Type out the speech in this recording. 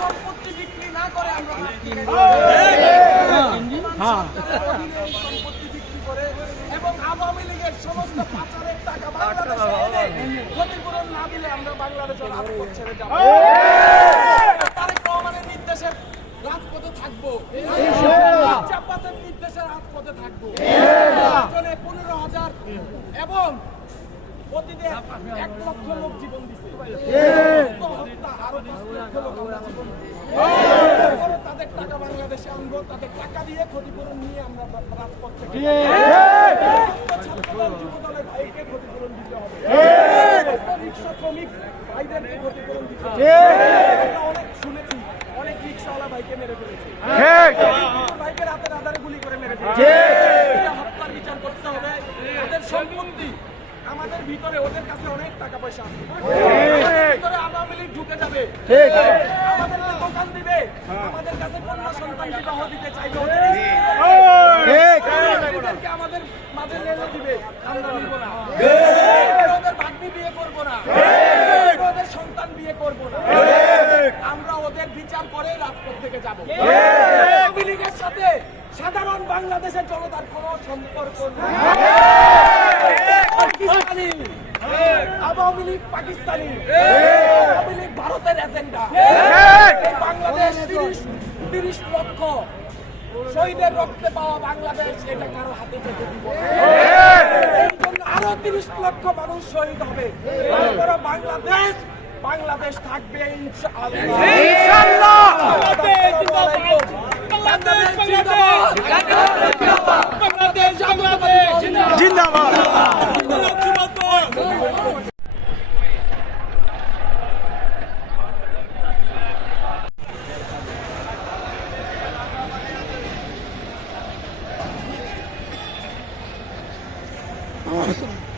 সম্পত্তি বিক্রি না করে আমরা হ্যাঁ। সম্পত্তি বিক্রি করে এবং আওয়ামী লীগের সমস্ত পাচারের টাকা বাংলাদেশে এনে ক্ষতিপূরণ না দিলে আমরা বাংলাদেশের রাজপথ ছেড়ে যাব। তারেক রহমানের নির্দেশে রাজপথে থাকব। চাপাতের নির্দেশে রাজপথে থাকব। জনে পনেরো হাজার এবং প্রতিদিন এক লক্ষ লোক জীবন হত্যা আরও পাঁচ লক্ষ লোক আমরা জীবন তাদের টাকা বাংলাদেশে আনব তাদের টাকা দিয়ে ক্ষতিপূরণ নিয়ে আমরা রাজপথ থেকে ছাত্রদল, যুবদলের ভাইকে ক্ষতিপূরণ দিতে হবে। রিক্সা শ্রমিক ভাইদেরকে ক্ষতিপূরণ দিতে হবে। অনেক শুনেছি অনেক রিক্সাওয়ালা ভাইকে মেরে ফেলেছে। ভাইকে রাতের আধারে গুলি করে মেরে ফেলেছে। এটা হত্যার বিচার করতে হবে। তাদের সম্পত্তি আমাদের ভিতরে ওদের কাছে অনেক টাকা পয়সা আছে। ভিতরে আওয়ামী লীগ ঢুকে যাবে। আমাদেরকে দোকান দিবে। আমাদের কাছে কন্যা সন্তান বিবাহ দিতে চাইবে। ওদের স্ত্রীদেরকে আমাদের মাঝে লেনে দিবে। আমরা নিব না। ওদের ভাগ্নি বিয়ে করব না। ওদের সন্তান বিয়ে করব না। আমরা ওদের বিচার করে রাজপথ থেকে যাব। আওয়ামী লীগের সাথে সাধারণ বাংলাদেশের জনতার কোনো সম্পর্ক নেই। পাকিস্তানি। আওয়ামী লীগ ভারতের এজেন্ডা বাংলাদেশ তিরিশ তিরিশ লক্ষ শহীদের রক্তে পাওয়া বাংলাদেশ এটা কারও হাতে পেতে দিব আরও তিরিশ লক্ষ মানুষ শহীদ হবে। তারপরে বাংলাদেশ বাংলাদেশ থাকবে ইনশাআল্লাহ। ইনশাআল্লাহ! বাংলাদেশ বাংলাদেশ Oh.